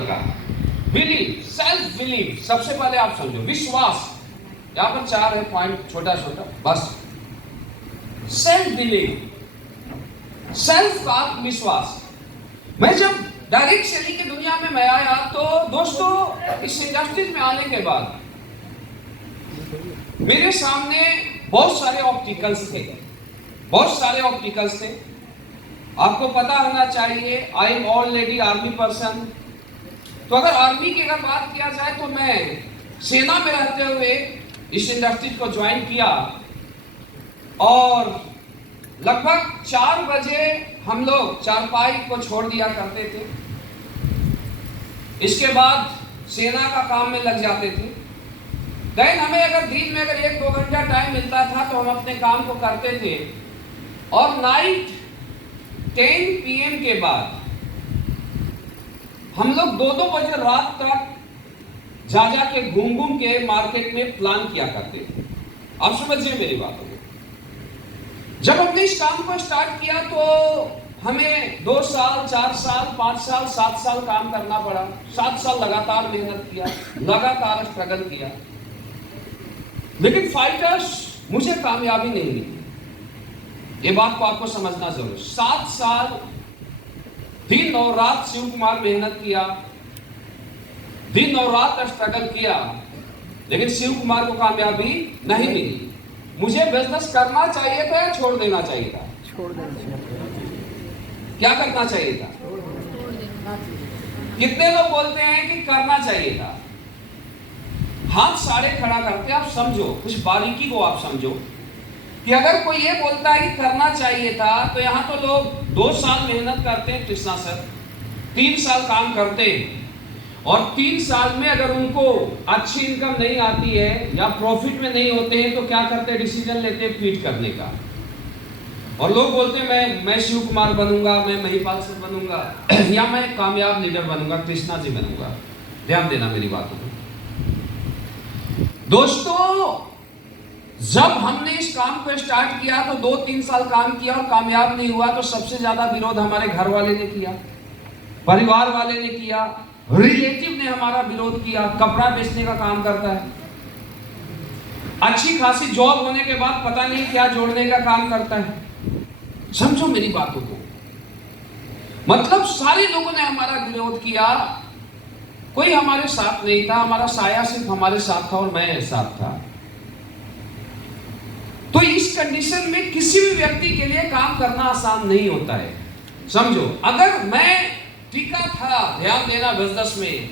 का believe, self believe, सबसे पहले आप समझो विश्वास। यहां पर 4 है पॉइंट, छोटा छोटा बस। सेल्फ बिलीव, सेल्फ का आत्मविश्वास। मैं जब डायरेक्ट सेलिंग की दुनिया में मैं आया तो दोस्तों इस इंडस्ट्री में आने के बाद मेरे सामने बहुत सारे ऑब्स्टिकल्स थे, बहुत सारे ऑब्स्टिकल्स थे। आपको पता होना चाहिए I am already army person. तो अगर आर्मी की अगर बात किया जाए तो मैं सेना में रहते हुए इस इंडस्ट्री को ज्वाइन किया और लगभग 4 बजे हम लोग चारपाई को छोड़ दिया करते थे। इसके बाद सेना का काम में लग जाते थे। देन हमें अगर दिन में अगर 1-2 घंटा टाइम मिलता था तो हम अपने काम को करते थे और नाइट 10 PM के बाद हम लोग 2-2 बजे रात तक जा के घूम के मार्केट में प्लान किया करते थे। आप समझिए मेरी बात को। जब हमने इस काम को स्टार्ट किया तो हमें 2 साल, 4 साल, 5 साल, 7 साल काम करना पड़ा। 7 साल लगातार मेहनत किया, लगातार स्ट्रगल किया, लेकिन फाइटर्स मुझे कामयाबी नहीं मिली। ये बात को आपको समझना जरूर। 7 साल दिन और रात शिव कुमार मेहनत किया, दिन और रात स्ट्रगल किया, लेकिन शिव कुमार को कामयाबी नहीं मिली। मुझे बिजनेस करना चाहिए था या छोड़ देना चाहिए था? छोड़ देना चाहिए। क्या करना चाहिए था? कितने लोग बोलते हैं कि करना चाहिए था? हाथ साड़े खड़ा करते। आप समझो, कुछ बारीकी को आप समझो कि अगर कोई ये बोलता है कि करना चाहिए था तो यहां तो लोग 2 साल मेहनत करते हैं कृष्णा सर, 3 साल काम करते हैं और 3 साल में अगर उनको अच्छी इनकम नहीं आती है या प्रॉफिट में नहीं होते हैं तो क्या करते हैं? डिसीजन लेते हैं क्विट करने का। और लोग बोलते हैं मैं शिव कुमार बनूंगा, मैं महिपाल सर बनूंगा या मैं कामयाब लीडर बनूंगा, कृष्णा जी बनूंगा। ध्यान देना मेरी बातों को। दोस्तों जब हमने इस काम को स्टार्ट किया तो 2-3 साल काम किया और कामयाब नहीं हुआ तो सबसे ज्यादा विरोध हमारे घर वाले ने किया, परिवार वाले ने किया, रिलेटिव ने हमारा विरोध किया। कपड़ा बेचने का काम करता है, अच्छी खासी जॉब होने के बाद पता नहीं क्या जोड़ने का काम करता है। समझो मेरी बातों को। मतलब सारे लोगों ने हमारा विरोध किया, कोई हमारे साथ नहीं था। हमारा साया सिर्फ हमारे साथ था और मैं साथ था। तो इस कंडीशन में किसी भी व्यक्ति के लिए काम करना आसान नहीं होता है। समझो, अगर मैं टिका था, ध्यान देना, बिजनेस में,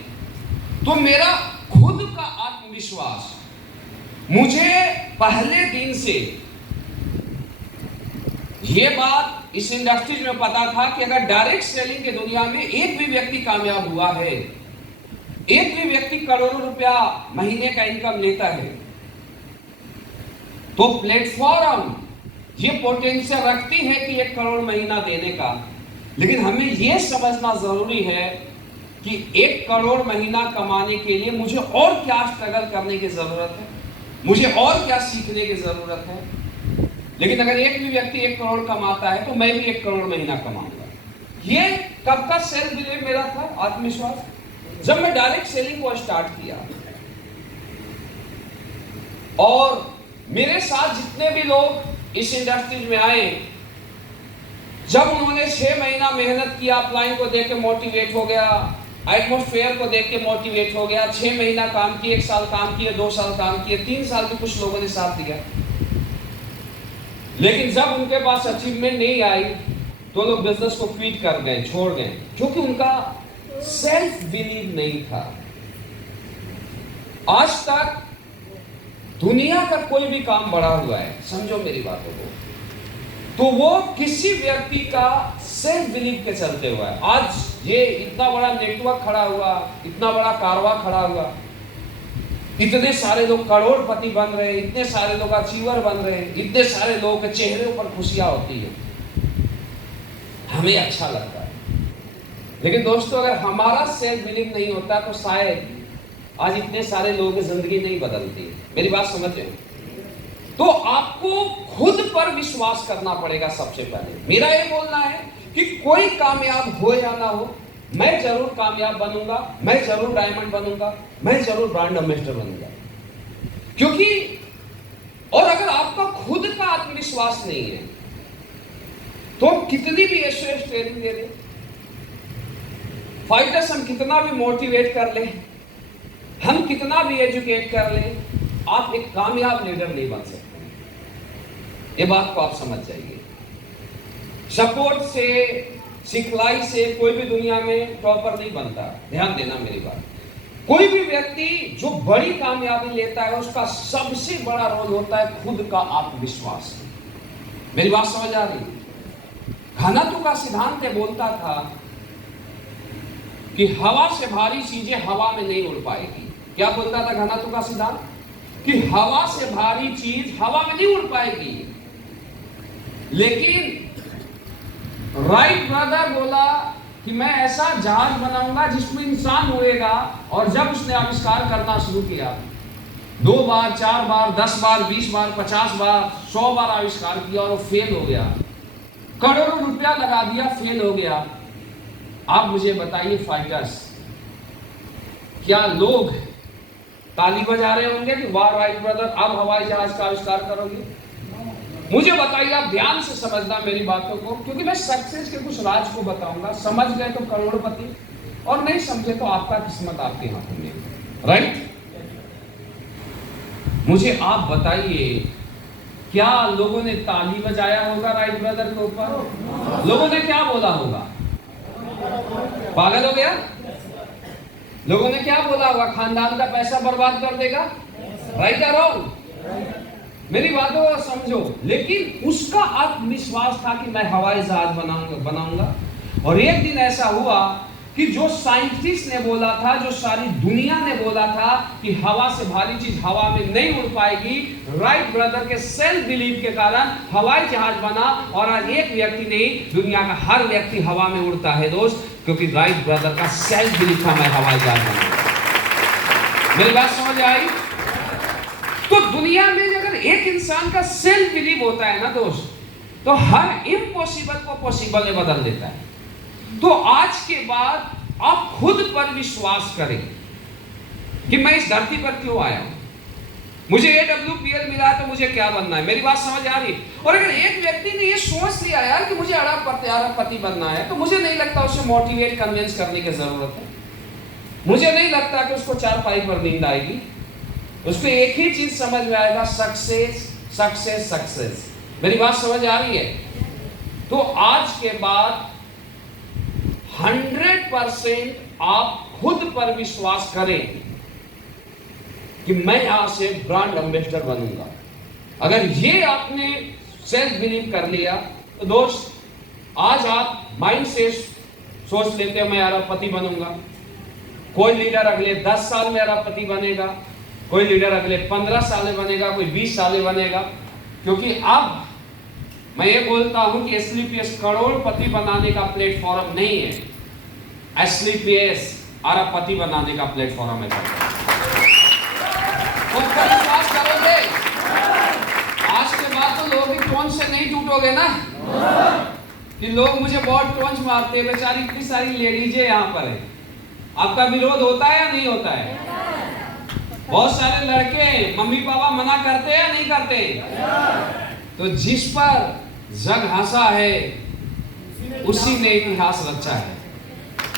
तो मेरा खुद का आत्मविश्वास मुझे पहले दिन से ये बात इस इंडस्ट्री में पता था कि अगर डायरेक्ट सेलिंग की दुनिया में एक भी व्यक्ति कामयाब हुआ है, एक भी व्यक्ति करोड़ों रुपया महीने का इनकम लेता है, तो प्लेटफॉर्म ये पोटेंशियल रखती है कि 1 करोड़ महीना देने का। लेकिन हमें यह समझना जरूरी है कि 1 करोड़ महीना कमाने के लिए मुझे और क्या स्ट्रगल करने की जरूरत है, मुझे और क्या सीखने की जरूरत है। लेकिन अगर एक भी व्यक्ति 1 करोड़ कमाता है तो मैं भी 1 करोड़ महीना कमाऊंगा। ये कब का सेल्फ बिलीव मेरा था, आत्मविश्वास? जब मैं डायरेक्ट सेलिंग को स्टार्ट किया और मेरे साथ जितने भी लोग इस इंडस्ट्री में आए, जब उन्होंने 6 महीना मेहनत किया, अपलाइन को देख के मोटिवेट हो गया, एटमॉस्फेयर को देख के मोटिवेट हो गया, 6 महीना काम किए, 1 साल काम किए, 2 साल काम किए, 3 साल भी कुछ लोगों ने साथ दिया। लेकिन जब उनके पास अचीवमेंट नहीं आई तो लोग बिजनेस को क्विट कर गए, छोड़ गए, क्योंकि उनका सेल्फ बिलीव नहीं था। आज तक दुनिया का कोई भी काम बढ़ा हुआ है, समझो मेरी बातों को, तो वो किसी व्यक्ति का सेल्फ बिलीव के चलते हुआ है। आज ये इतना बड़ा नेटवर्क खड़ा हुआ, इतना बड़ा कारवा खड़ा हुआ, इतने सारे लोग करोड़पति बन रहे हैं, इतने सारे लोग अचीवर बन रहे हैं, इतने सारे लोगों के चेहरे पर खुशियां होती है, हमें अच्छा लगता है। लेकिन दोस्तों अगर हमारा सेल्फ बिलीव नहीं होता तो शायद आज इतने सारे लोगों की जिंदगी नहीं बदलती है। मेरी बात समझ रहे हो? तो आपको खुद पर विश्वास करना पड़ेगा सबसे पहले। मेरा ये बोलना है कि कोई कामयाब हो या ना हो, मैं जरूर कामयाब बनूंगा, मैं जरूर डायमंड बनूंगा, मैं जरूर ब्रांड एम्बेसडर बनूंगा। क्योंकि और अगर आपका खुद का आत्मविश्वास नहीं है तो कितनी भी एसओएस ट्रेनिंग दे दे, फाइटर्स हम कितना भी मोटिवेट कर ले, हम कितना भी एजुकेट कर ले, आप एक कामयाब लीडर नहीं बन सकते। ये बात को आप समझ जाइए। सपोर्ट से, सिखलाई से कोई भी दुनिया में टॉपर नहीं बनता। ध्यान देना मेरी बात। कोई भी व्यक्ति जो बड़ी कामयाबी लेता है उसका सबसे बड़ा रोल होता है खुद का आत्मविश्वास। मेरी बात समझ आ रही? घनत्व का सिद्धांत बोलता था कि हवा से भारी चीजें हवा में नहीं उड़ पाएगी। क्या बोलता था घनत्व का सिद्धांत? कि हवा से भारी चीज हवा में नहीं उड़ पाएगी। लेकिन राइट ब्रदर बोला कि मैं ऐसा जहाज बनाऊंगा जिसमें इंसान उड़ेगा। और जब उसने आविष्कार करना शुरू किया, 2 बार, 4 बार, 10 बार, 20 बार, 50 बार, 100 बार आविष्कार किया और वो फेल हो गया। करोड़ों रुपया लगा दिया, फेल हो गया। आप मुझे बताइए फाइटर्स, क्या लोग ताली बजा रहे होंगे कि वाह राइट ब्रदर, अब हवाई जहाज का आविष्कार करोगे? मुझे बताइए, आप ध्यान से समझना मेरी बातों को, क्योंकि मैं सक्सेस के कुछ राज को बताऊंगा। समझ गए तो करोड़पति, और नहीं समझे तो आपका किस्मत आपके हाथों में, राइट? मुझे आप बताइए, क्या लोगों ने ताली बजाया होगा राइट ब्रदर के ऊपर? लोगों ने क्या बोला होगा? पागल हो गया? लोगों ने क्या बोला होगा? खानदान का पैसा बर्बाद कर देगा। राइट या रॉन्ग? मेरी बातों को समझो। लेकिन उसका आत्मविश्वास था कि मैं हवाई जहाज बनाऊंगा। और एक दिन ऐसा हुआ कि जो साइंटिस्ट ने बोला था, जो सारी दुनिया ने बोला था कि हवा से भारी चीज हवा में नहीं उड़ पाएगी, राइट ब्रदर के सेल्फ बिलीव के कारण हवाई जहाज बना। और आज एक व्यक्ति नहीं, दुनिया का हर व्यक्ति हवा में उड़ता है दोस्त, क्योंकि राइट ब्रदर का सेल्फ बिलीव था, मैं हवाई जहाज बनाऊंगा। मेरी बात समझ आई? तो दुनिया में अगर एक इंसान का सेल्फ बिलीव होता है ना दोस्त, तो हर इम्पॉसिबल को पॉसिबल में बदल देता है। तो आज के बाद आप खुद पर विश्वास करें कि मैं इस धरती पर क्यों आया हूं, मुझे AWPL मिला तो मुझे क्या बनना है। मेरी बात समझ आ रही? और अगर एक व्यक्ति ने ये सोच लिया यार कि मुझे अरबपति बनना है, तो मुझे नहीं लगता उसे मोटिवेट कन्विंस करने की जरूरत है। मुझे नहीं लगता कि उसको चारपाई पर नींद आएगी। उसको एक ही चीज समझ में आएगा, सक्सेस सक्सेस सक्सेस। मेरी बात समझ आ रही है? तो आज के बाद 100% आप खुद पर विश्वास करें कि मैं यहां से ब्रांड एम्बेसडर बनूंगा। अगर ये आपने सेल्फ बिलीव कर लिया तो दोस्त, आज आप माइंड से सोच लेते हो मैं अरबपति बनूंगा। कोई लीडर अगले 10 साल में अरबपति बनेगा, कोई लीडर अगले 15 साल में बनेगा, कोई 20 साल में बनेगा। क्योंकि अब मैं ये बोलता हूं कि SLPS करोड़पति बनाने का प्लेटफॉर्म नहीं है, SLPS अरबपति बनाने का प्लेटफॉर्म है। खुद पर विश्वास करोगे? आज के बाद तो लोग भी टोन से नहीं टूटोगे ना कि लोग मुझे बहुत टोंच मारते हैं, बेचारी इतनी सारी लेडीजें यहाँ पर है। आपका विरोध होता है या नहीं होता है? बहुत सारे लड़के मम्मी पापा मना करते हैं या नहीं करते? तो जिस पर जग हंसा है उसी ने इतिहास रचा है।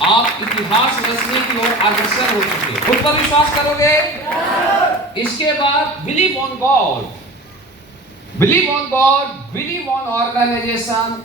आप इतिहास रचने की ओर अग्रसर हो चुके। खुद पर विश्वास करोगे? इसके बाद believe on God, believe on God, believe on organisation,